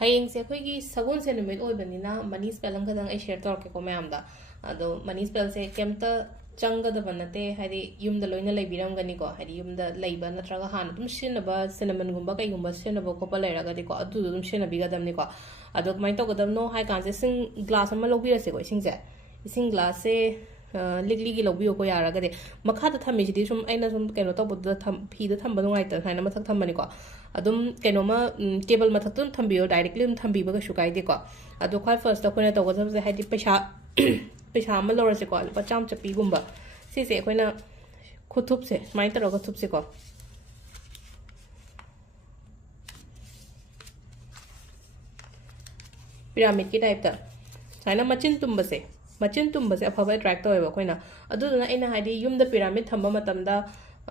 ꯍꯌꯦꯡꯁꯦ ꯑꯩꯈꯣꯏꯒꯤ ꯁꯒꯣꯜꯁꯦ ꯅꯨꯃꯤꯠ ꯑꯣꯏꯕꯅꯤꯅ ꯃꯅꯤ ꯁ꯭ꯄꯦꯜ ꯑꯃꯈꯛꯇꯪ ꯑꯩ ꯁꯦꯌꯔ ꯇꯧꯔꯛꯀꯦꯀꯣ ꯃꯌꯥꯝꯗ ꯑꯗꯣ ꯃꯅꯤ ꯁ꯭ꯄꯦꯜꯁꯦ ꯀꯩꯝꯇ ꯆꯪꯒꯗꯕ ꯅꯠꯇꯦ ꯍꯥꯏꯗꯤ ꯌꯨꯝꯗ ꯂꯣꯏꯅ ꯂꯩꯕꯤꯔꯝꯒꯅꯤꯀꯣ ꯍꯥꯏꯗꯤ ꯌꯨꯝꯗ ꯂꯩꯕ ꯅꯠꯇ꯭ꯔꯒ ꯍꯥꯟꯅ ꯑꯗꯨꯝ ꯁꯤꯖꯤꯟꯅꯕ ꯁꯤꯅꯃꯟꯒꯨꯝꯕ ꯀꯩꯒꯨꯝꯕ ꯁꯤꯖꯤꯟꯅꯕ ꯈꯣꯠꯄ ꯂꯩꯔꯒꯗꯤꯀꯣ ꯑꯗꯨꯗꯣ ꯑꯗꯨꯝ ꯁꯤꯖꯤꯟꯅꯕꯤꯒꯗꯕꯅꯤꯀꯣ ꯑꯗꯣ ꯀꯃꯥꯏꯅ ꯇꯧꯒꯗꯕꯅꯣ ꯍꯥꯏ ꯀꯥꯟꯁꯦ ꯏꯁꯤꯡ ꯒ꯭ꯂꯥꯁ ꯑꯃ ꯂꯧꯕꯤꯔꯁꯦꯀꯣ ꯏꯁꯤꯡꯁꯦ ꯏꯁꯤꯡ ꯒ꯭ꯂꯥꯁꯁꯦ ꯂꯤꯛꯂꯤꯒꯤ ꯂꯧꯕꯤꯌꯣꯀꯣ ꯌꯥꯔꯒꯗꯤ ꯃꯈꯥꯗ ꯊꯝꯃꯤꯁꯤꯗꯤ ꯁꯨꯝ ꯑꯩꯅ ꯁꯨꯝ ꯀꯩꯅꯣ ꯇꯧꯕꯗꯨꯗ ꯐꯤꯗ ꯊꯝꯕ ꯅꯨꯡꯉꯥꯏꯇꯅ ꯁꯨꯃꯥꯏꯅ ꯃꯊꯛ ꯊꯝꯕꯅꯤꯀꯣ ꯑꯗꯨꯝ ꯀꯩꯅꯣꯃ ꯇꯦꯕꯜ ꯃꯊꯛꯇ ꯑꯗꯨꯝ ꯊꯝꯕꯤꯌꯣ ꯗꯥꯏꯔꯦꯛꯂꯤ ꯑꯗꯨꯝ ꯊꯝꯕꯤꯕ ꯀꯩꯁꯨ ꯀꯥꯏꯗꯦꯀꯣ ꯑꯗꯣ ꯈ꯭ꯋꯥꯏ ꯐꯥꯔꯁꯇ ꯑꯩꯈꯣꯏꯅ ꯇꯧꯒꯗꯕꯁꯦ ꯍꯥꯏꯗꯤ ꯄꯩꯁꯥ ꯑꯃ ꯂꯧꯔꯁꯦꯀꯣ ꯂꯨꯄꯥ ꯆꯥꯝꯃ ꯆꯞꯄꯤꯒꯨꯝꯕ ꯁꯤꯁꯦ ꯑꯩꯈꯣꯏꯅ ꯈꯨꯠꯊꯨꯞꯁꯦ ꯁꯨꯃꯥꯏꯅ ꯇꯧꯔꯒ ꯊꯨꯞꯁꯦꯀꯣ ꯄꯤꯔꯥꯃꯤꯗꯀꯤ ꯇꯥꯏꯞꯇ ꯁꯨꯃꯥꯏꯅ ꯃꯆꯤꯟ ꯇꯨꯝꯕꯁꯦ ꯑꯐꯕ ꯑꯦꯇ꯭ꯔꯦꯛ ꯇꯧꯋꯦꯕ ꯑꯩꯈꯣꯏꯅ ꯑꯗꯨꯗꯨꯅ ꯑꯩꯅ ꯍꯥꯏꯗꯤ ꯌꯨꯝꯗ ꯄꯤꯔꯥꯃꯤꯗ ꯊꯝꯕ ꯃꯇꯝꯗ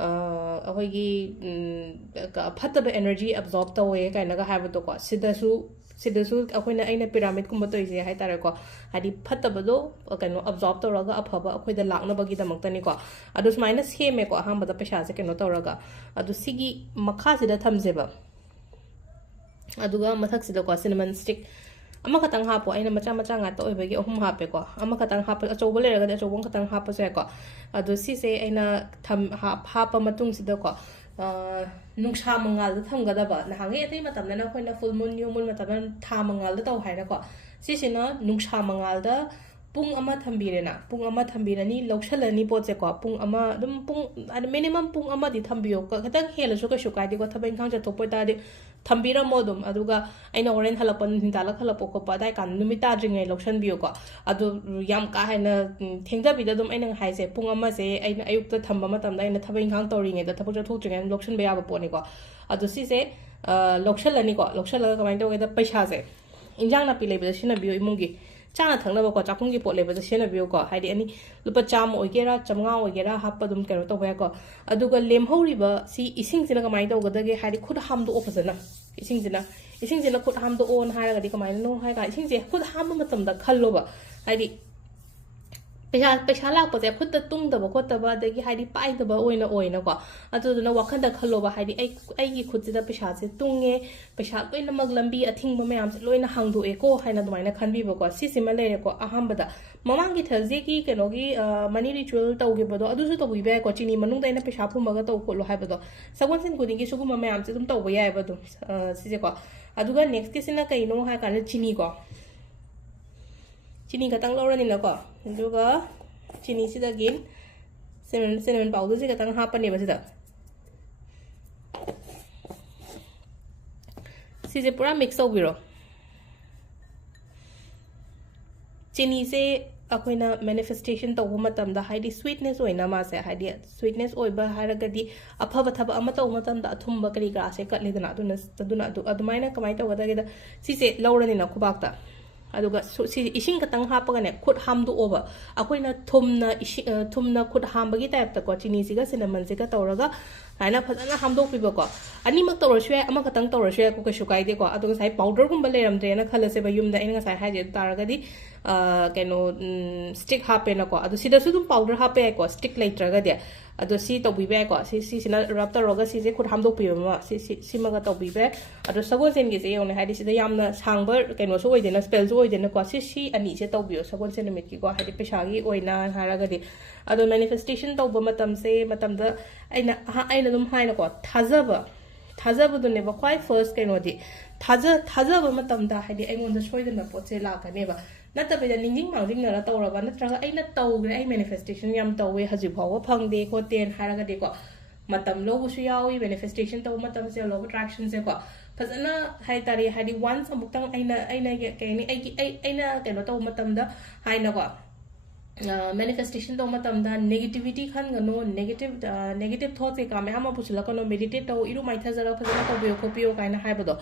ꯑꯩꯈꯣꯏꯒꯤ ꯐꯠꯇꯕ ꯑꯦꯅꯔꯖꯤ ꯑꯕꯖꯣꯔꯕ ꯇꯧꯋꯦ ꯀꯥꯏꯅꯒ ꯍꯥꯏꯕꯗꯣꯀꯣ ꯁꯤꯗꯁꯨ ꯑꯩꯅ ꯄꯤꯔꯥꯃꯤꯗꯀꯨꯝꯕ ꯇꯧꯔꯤꯁꯦ ꯍꯥꯏꯇꯥꯔꯦꯀꯣ ꯍꯥꯏꯗꯤ ꯐꯠꯇꯕꯗꯣ ꯀꯩꯅꯣ ꯑꯕꯖꯣꯔꯕ ꯇꯧꯔꯒ ꯑꯐꯕ ꯑꯩꯈꯣꯏꯗ ꯂꯥꯛꯅꯕꯒꯤꯗꯃꯛꯇꯅꯤꯀꯣ ꯑꯗꯣ ꯁꯨꯃꯥꯏꯅ ꯁꯦꯝꯃꯦꯀꯣ ꯑꯍꯥꯟꯕꯗ ꯄꯩꯁꯥꯁꯦ ꯀꯩꯅꯣ ꯇꯧꯔꯒ ꯑꯗꯣ ꯁꯤꯒꯤ ꯃꯈꯥꯁꯤꯗ ꯊꯝꯁꯦꯕ ꯑꯗꯨꯒ ꯃꯊꯛꯁꯤꯗꯀꯣ ꯁꯤꯅꯃꯟ ꯁ꯭ꯇꯤꯛ ꯑꯃꯈꯛꯇꯪ ꯍꯥꯞꯄꯣ ꯑꯩꯅ ꯃꯆꯥ ꯃꯆꯥ ꯉꯥꯛꯇ ꯑꯣꯏꯕꯒꯤ 3 ꯍꯥꯞꯄꯦꯀꯣ ꯑꯃꯈꯛꯇꯪ ꯍꯥꯞꯄ ꯑꯆꯧꯕ ꯂꯩꯔꯒꯗꯤ ꯑꯆꯧꯕ ꯑꯃꯈꯛꯇꯪ ꯍꯥꯞꯄꯁꯨ ꯌꯥꯏꯀꯣ ꯑꯗꯣ ꯁꯤꯁꯦ ꯑꯩꯅ ꯍꯥꯞꯄ ꯃꯇꯨꯡꯁꯤꯗꯀꯣ ꯅꯨꯡꯁꯥ ꯃꯉꯥꯜꯗ ꯊꯝꯒꯗꯕ ꯅꯍꯥꯟꯒꯩ ꯑꯇꯩ ꯃꯇꯝꯗꯅ ꯑꯩꯈꯣꯏꯅ ꯐꯨꯜ ꯃꯨꯟ ꯅ꯭ꯌꯨ ꯃꯨꯟ ꯃꯇꯝꯗ ꯊꯥ ꯃꯉꯥꯜꯗ ꯇꯧ ꯍꯥꯏꯔꯦꯀꯣ ꯁꯤꯁꯤꯅ ꯅꯨꯡꯁꯥ ꯃꯉꯥꯜꯗ ꯄꯨꯡ ꯑꯃ ꯊꯝꯕꯤꯔꯦꯅ ꯄꯨꯡ ꯑꯃ ꯊꯝꯕꯤꯔꯅꯤ ꯂꯧꯁꯜꯂꯅꯤ ꯄꯣꯠꯁꯦꯀꯣ ꯄꯨꯡ ꯑꯃ ꯑꯗꯨꯝ ꯄꯨꯡ ꯃꯤꯅꯤꯃꯝ ꯄꯨꯡ ꯑꯃꯗꯤ ꯊꯝꯕꯤꯌꯣ ꯈꯤꯇꯪ ꯍꯦꯜꯂꯁꯨ ꯀꯩꯁꯨ ꯀꯥꯏꯗꯦꯀꯣ ꯊꯕꯛ ꯏꯪꯈꯥꯡ ꯆꯠꯊꯣꯛꯄ ꯑꯣꯏꯇꯥꯔꯗꯤ ꯊꯝꯕꯤꯔꯝꯃꯣ ꯑꯗꯨꯝ ꯑꯗꯨꯒ ꯑꯩꯅ ꯍꯣꯔꯦꯟ ꯍꯜꯂꯛꯄ ꯅꯨꯡꯊꯤꯟ ꯇꯥꯜꯂꯛ ꯍꯜꯂꯛꯄ ꯈꯣꯠꯄ ꯑꯗꯥꯏ ꯀꯥꯟꯗ ꯅꯨꯃꯤꯠ ꯇꯥꯗ꯭ꯔꯤꯉꯩ ꯂꯧꯁꯟꯕꯤꯌꯣꯀꯣ ꯑꯗꯣ ꯌꯥꯝ ꯀꯥ ꯍꯦꯟꯅ ꯊꯦꯡꯊꯕꯤꯗ ꯑꯗꯨꯝ ꯑꯩꯅ ꯍꯥꯏꯁꯦ ꯄꯨꯡ ꯑꯃꯁꯦ ꯑꯩꯅ ꯑꯌꯨꯛꯇ ꯊꯝꯕ ꯃꯇꯝꯗ ꯑꯩꯅ ꯊꯕꯛ ꯏꯪꯈꯥꯡ ꯇꯧꯔꯤꯉꯩꯗ ꯊꯕꯛ ꯆꯠꯊꯣꯛꯇ꯭ꯔꯤꯉꯩꯗ ꯂꯧꯁꯟꯕ ꯌꯥꯕ ꯄꯣꯠꯅꯤꯀꯣ ꯑꯗꯣ ꯁꯤꯁꯦ ꯂꯧꯁꯜꯂꯅꯤꯀꯣ ꯂꯧꯁꯜꯂꯒ ꯀꯃꯥꯏꯅ ꯇꯧꯒꯦꯗ ꯄꯩꯁꯥꯁꯦ ꯏꯟꯖꯥꯡ ꯅꯥꯄꯤ ꯂꯩꯕꯗ ꯁꯤꯖꯤꯟꯅꯕꯤꯌꯣ ꯏꯃꯨꯡꯒꯤ ꯆꯥꯅ ꯊꯛꯅꯕꯀꯣ ꯆꯥꯛꯈꯨꯝꯒꯤ ꯄꯣꯠ ꯂꯩꯕꯗ ꯁꯤꯖꯤꯟꯅꯕꯤꯌꯨꯀꯣ ꯍꯥꯏꯗꯤ ꯂꯨꯄꯥ 100 ꯑꯣꯏꯒꯦꯔꯥ 500 ꯑꯣꯏꯒꯦꯔꯥ ꯍꯥꯞꯄ ꯑꯗꯨꯝ ꯀꯩꯅꯣ ꯇꯧꯕ ꯌꯥꯏꯀꯣ ꯑꯗꯨꯒ ꯂꯦꯝꯍꯧꯔꯤꯕ ꯁꯤ ꯏꯁꯤꯡꯁꯤꯅ ꯀꯃꯥꯏꯅ ꯇꯧꯒꯗꯒꯦ ꯍꯥꯏꯗꯤ ꯈꯨꯠ ꯍꯥꯝꯗꯣꯛꯑꯣ ꯐꯖꯅ ꯏꯁꯤꯡꯁꯤꯅ ꯈꯨꯠ ꯍꯥꯝꯗꯣꯛꯑꯣꯅ ꯍꯥꯏꯔꯒꯗꯤ ꯀꯃꯥꯏꯅꯅꯣ ꯍꯥꯏ ꯀꯥꯟꯗ ꯏꯁꯤꯡꯁꯦ ꯈꯨꯠ ꯍꯥꯝꯕ ꯃꯇꯝꯗ ꯈꯜꯂꯣꯕ ꯍꯥꯏꯗꯤ ꯄꯩꯁꯥ ꯂꯥꯛꯄꯁꯦ ꯈꯨꯠꯇ ꯇꯨꯡꯗꯕ ꯈꯣꯠꯇꯕ ꯑꯗꯒꯤ ꯍꯥꯏꯗꯤ ꯄꯥꯏꯗꯕ ꯑꯣꯏꯅꯀꯣ ꯑꯗꯨꯗꯨꯅ ꯋꯥꯈꯟꯗ ꯈꯜꯂꯣꯕ ꯍꯥꯏꯗꯤ ꯑꯩꯒꯤ ꯈꯨꯠꯁꯤꯗ ꯄꯩꯁꯥꯁꯦ ꯇꯨꯡꯉꯦ ꯄꯩꯁꯥ ꯂꯣꯏꯅꯃꯛ ꯂꯝꯕꯤ ꯑꯊꯤꯡꯕ ꯃꯌꯥꯝꯁꯦ ꯂꯣꯏꯅ ꯍꯥꯡꯗꯣꯛꯑꯦꯀꯣ ꯍꯥꯏꯅ ꯑꯗꯨꯃꯥꯏꯅ ꯈꯟꯕꯤꯕꯀꯣ ꯁꯤꯁꯤꯃ ꯂꯩꯔꯦꯀꯣ ꯑꯍꯥꯟꯕꯗ ꯃꯃꯥꯡꯒꯤ ꯊꯔꯁꯗꯦꯒꯤ ꯀꯩꯅꯣꯒꯤ ꯃꯅꯤ ꯔꯤꯆꯨꯋꯦꯜ ꯇꯧꯈꯤꯕꯗꯣ ꯑꯗꯨꯁꯨ ꯇꯧꯕꯤꯕ ꯌꯥꯏꯀꯣ ꯆꯤꯅꯤ ꯃꯅꯨꯡꯗ ꯑꯩꯅ ꯄꯩꯁꯥ ꯐꯨꯝꯃꯒ ꯇꯧ ꯈꯣꯠꯂꯣ ꯍꯥꯏꯕꯗꯣ ꯁꯒꯣꯜꯁꯦꯟ ꯈꯨꯗꯤꯡꯒꯤ ꯁꯤꯒꯨꯝꯕ ꯃꯌꯥꯝꯁꯦ ꯑꯗꯨꯝ ꯇꯧꯕ ꯌꯥꯏꯑꯕ ꯑꯗꯨꯝ ꯁꯤꯁꯦꯀꯣ ꯑꯗꯨꯒ ꯅꯦꯛꯁꯀꯤꯁꯤꯅ ꯀꯩꯅꯣ ꯍꯥꯏ ꯀꯥꯟꯗ ꯆꯤꯅꯤ ꯈꯛꯇꯪ ꯂꯧꯔꯅꯤꯅꯀꯣ ꯑꯗꯨꯒ ꯆꯤꯅꯤꯁꯤꯗꯒꯤ ꯁꯤꯅꯃꯟ ꯄꯥꯎꯗꯔꯁꯤ ꯈꯛꯇꯪ ꯍꯥꯞꯄꯅꯦꯕ ꯁꯤꯁꯦ ꯄꯨꯔꯥ ꯃꯤꯛꯁ ꯇꯧꯕꯤꯔꯣ ꯆꯤꯅꯤꯁꯦ ꯑꯩꯈꯣꯏꯅ ꯃꯦꯅꯤꯐꯦꯁꯇꯦꯁꯟ ꯇꯧꯕ ꯃꯇꯝꯗ ꯍꯥꯏꯗꯤ ꯁ꯭ꯋꯤꯠꯅꯦꯁ ꯑꯣꯏꯅ ꯃꯥꯁꯦ ꯍꯥꯏꯗꯤ ꯁ꯭ꯋꯤꯠꯅꯦꯁ ꯑꯣꯏꯕ ꯍꯥꯏꯔꯒꯗꯤ ꯑꯐꯕ ꯊꯕꯛ ꯑꯃ ꯇꯧꯕ ꯃꯇꯝꯗ ꯑꯊꯨꯝꯕ ꯀꯔꯤ ꯀꯔꯥꯁꯦ ꯀꯠꯂꯤꯗꯅ ꯑꯗꯨꯃꯥꯏꯅ ꯀꯃꯥꯏꯅ ꯇꯧꯒꯗꯒꯦꯗ ꯁꯤꯁꯦ ꯂꯧꯔꯅꯤꯅ ꯈꯨꯕꯥꯛꯇ ꯑꯗꯨꯒ ꯁꯤ ꯏꯁꯤꯡꯈꯛꯇꯪ ꯍꯥꯞꯄꯒꯅꯦ ꯈꯨꯠ ꯍꯥꯝꯗꯣꯛꯑꯣꯕ ꯑꯩꯈꯣꯏꯅ ꯊꯨꯝꯅ ꯈꯨꯠ ꯍꯥꯝꯕꯒꯤ ꯇꯥꯏꯞꯇꯀꯣ ꯆꯤꯅꯤꯁꯤꯒ ꯁꯤꯅꯃꯟꯁꯤꯒ ꯇꯧꯔꯒ ꯁꯨꯃꯥꯏꯅ ꯐꯖꯅ ꯍꯥꯝꯗꯣꯛꯄꯤꯕꯀꯣ ꯑꯅꯤꯃꯛ ꯇꯧꯔꯁꯨ ꯌꯥꯏ ꯑꯃꯈꯛꯇꯪ ꯇꯧꯔꯁꯨ ꯌꯥꯏꯀꯣ ꯀꯩꯁꯨ ꯀꯥꯏꯗꯦꯀꯣ ꯑꯗꯣ ꯉꯁꯥꯏ ꯄꯥꯎꯗꯔꯒꯨꯝꯕ ꯂꯩꯔꯝꯗ꯭ꯔꯦꯅ ꯈꯜꯂꯁꯦꯕ ꯌꯨꯝꯗ ꯑꯩꯅ ꯉꯁꯥꯏ ꯍꯥꯏꯖꯦ ꯑꯗꯨ ꯇꯥꯔꯒꯗꯤ ꯀꯩꯅꯣ ꯁ꯭ꯇꯤꯛ ꯍꯥꯞꯄꯦꯅꯀꯣ ꯑꯗꯣ ꯁꯤꯗꯁꯨ ꯑꯗꯨꯝ ꯄꯥꯎꯗꯔ ꯍꯥꯞꯄ ꯌꯥꯏꯀꯣ ꯁ꯭ꯇꯤꯛ ꯂꯩꯇ꯭ꯔꯒꯗꯤ ꯑꯗꯣ ꯁꯤ ꯇꯧꯕꯤꯕ ꯌꯥꯏꯀꯣ ꯁꯤꯁꯤꯅ ꯔꯕ ꯇꯧꯔꯒ ꯁꯤꯁꯦ ꯈꯨꯠ ꯍꯥꯝꯗꯣꯛꯄꯤꯕ ꯑꯃ ꯁꯤꯃꯒ ꯇꯧꯕꯤꯕ ꯌꯥꯏ ꯑꯗꯣ ꯁꯒꯣꯜꯁꯦꯟꯒꯤꯁꯦ ꯌꯦꯡꯉꯨꯅꯦ ꯍꯥꯏꯗꯤ ꯁꯤꯗ ꯌꯥꯝꯅ ꯁꯥꯡꯕ ꯀꯩꯅꯣꯁꯨ ꯑꯣꯏꯗꯦꯅ ꯁ꯭ꯄꯦꯜꯁꯨ ꯑꯣꯏꯗꯦꯅꯀꯣ ꯁꯤ ꯑꯅꯤꯁꯦ ꯇꯧꯕꯤꯌꯣ ꯁꯒꯣꯜꯁꯦꯟ ꯅꯨꯃꯤꯠꯀꯤꯀꯣ ꯍꯥꯏꯗꯤ ꯄꯩꯁꯥꯒꯤ ꯑꯣꯏꯅ ꯍꯥꯏꯔꯒꯗꯤ ꯑꯗꯣ ꯃꯦꯅꯤꯐꯦꯁꯇꯦꯁꯟ ꯇꯧꯕ ꯃꯇꯝꯗ ꯑꯩꯅ ꯑꯗꯨꯝ ꯍꯥꯏꯅꯀꯣ ꯊꯥꯖꯕꯗꯨꯅꯦꯕ ꯈ꯭ꯋꯥꯏ ꯐꯥꯔꯁ ꯀꯩꯅꯣꯗꯤ ꯊꯥꯖꯕ ꯃꯇꯝꯗ ꯍꯥꯏꯗꯤ ꯑꯩꯉꯣꯟꯗ ꯁꯣꯏꯗꯅ ꯄꯣꯠꯁꯦ ꯂꯥꯛꯀꯅꯦꯕ ꯅꯠꯇꯕꯤꯗ ꯅꯤꯡꯁꯤꯡ ꯃꯥꯡꯖꯤꯡꯅꯔ ꯇꯧꯔꯕ ꯅꯠꯇ꯭ꯔꯒ ꯑꯩꯅ ꯇꯧꯈ꯭ꯔꯦ ꯑꯩ ꯃꯦꯅꯤꯐꯦꯁꯇꯦꯁꯟ ꯌꯥꯝ ꯇꯧꯋꯦ ꯍꯧꯖꯤꯛ ꯐꯥꯎꯕ ꯐꯪꯗꯦ ꯈꯣꯠꯇꯦꯅ ꯍꯥꯏꯔꯒꯗꯤꯀꯣ ꯃꯇꯝ ꯂꯧꯕꯁꯨ ꯌꯥꯎꯏ ꯃꯦꯅꯤꯐꯦꯁꯇꯦꯁꯟ ꯇꯧꯕ ꯃꯇꯝꯁꯦ ꯂꯣ ꯑꯣꯐ ꯑꯦꯇ꯭ꯔꯦꯛꯁꯟꯁꯦꯀꯣ ꯐꯖꯅ ꯍꯥꯏꯇꯥꯔꯦ ꯍꯥꯏꯗꯤ ꯋꯥꯟꯁ ꯑꯃꯨꯛꯇꯪ ꯑꯩꯅ ꯀꯩꯅꯣ ꯇꯧꯕ ꯃꯇꯝꯗ ꯍꯥꯏꯅꯀꯣ ꯃꯦꯅꯤꯐꯦꯁꯇꯦꯁꯟ ꯇꯧꯕ ꯃꯇꯝꯗ ꯅꯦꯒꯦꯇꯤꯚꯤꯇꯤ ꯈꯟꯒꯅꯣ ꯅꯦꯒꯦꯇꯤꯚ ꯊꯣꯠ ꯀꯩꯀꯥ ꯃꯌꯥꯝ ꯑꯃ ꯄꯨꯁꯤꯜꯂꯛꯀꯅꯣ ꯃꯦꯗꯤꯇꯦꯠ ꯇꯧ ꯏꯔꯨ ꯃꯥꯏꯊꯖꯔꯒ ꯐꯖꯅ ꯇꯧꯕꯤꯌꯣ ꯈꯣꯠꯄꯤꯌꯣ ꯀꯥꯏꯅ ꯍꯥꯏꯕꯗꯣ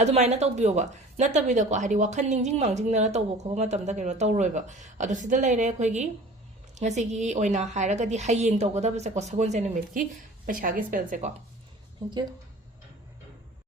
ꯑꯗꯨꯃꯥꯏꯅ ꯇꯧꯕꯤꯌꯣꯕ ꯅꯠꯇꯕꯤꯗꯀꯣ ꯍꯥꯏꯗꯤ ꯋꯥꯈꯜ ꯅꯤꯡꯁꯤꯡ ꯃꯥꯡꯖꯤꯡꯅꯔ ꯇꯧꯕ ꯈꯣꯠꯄ ꯃꯇꯝꯗ ꯀꯩꯅꯣ ꯇꯧꯔꯣꯏꯕ ꯑꯗꯣ ꯁꯤꯗ ꯂꯩꯔꯦ ꯑꯩꯈꯣꯏꯒꯤ ꯉꯁꯤꯒꯤ ꯑꯣꯏꯅ ꯍꯥꯏꯔꯒꯗꯤ ꯍꯌꯦꯡ ꯇꯧꯒꯗꯕꯁꯦꯀꯣ ꯁꯒꯣꯜꯁꯦꯟ ꯅꯨꯃꯤꯠꯀꯤ ꯄꯩꯁꯥꯒꯤ ꯁ꯭ꯄꯦꯜꯁꯦꯀꯣ ꯊꯦꯡꯛ ꯌꯨ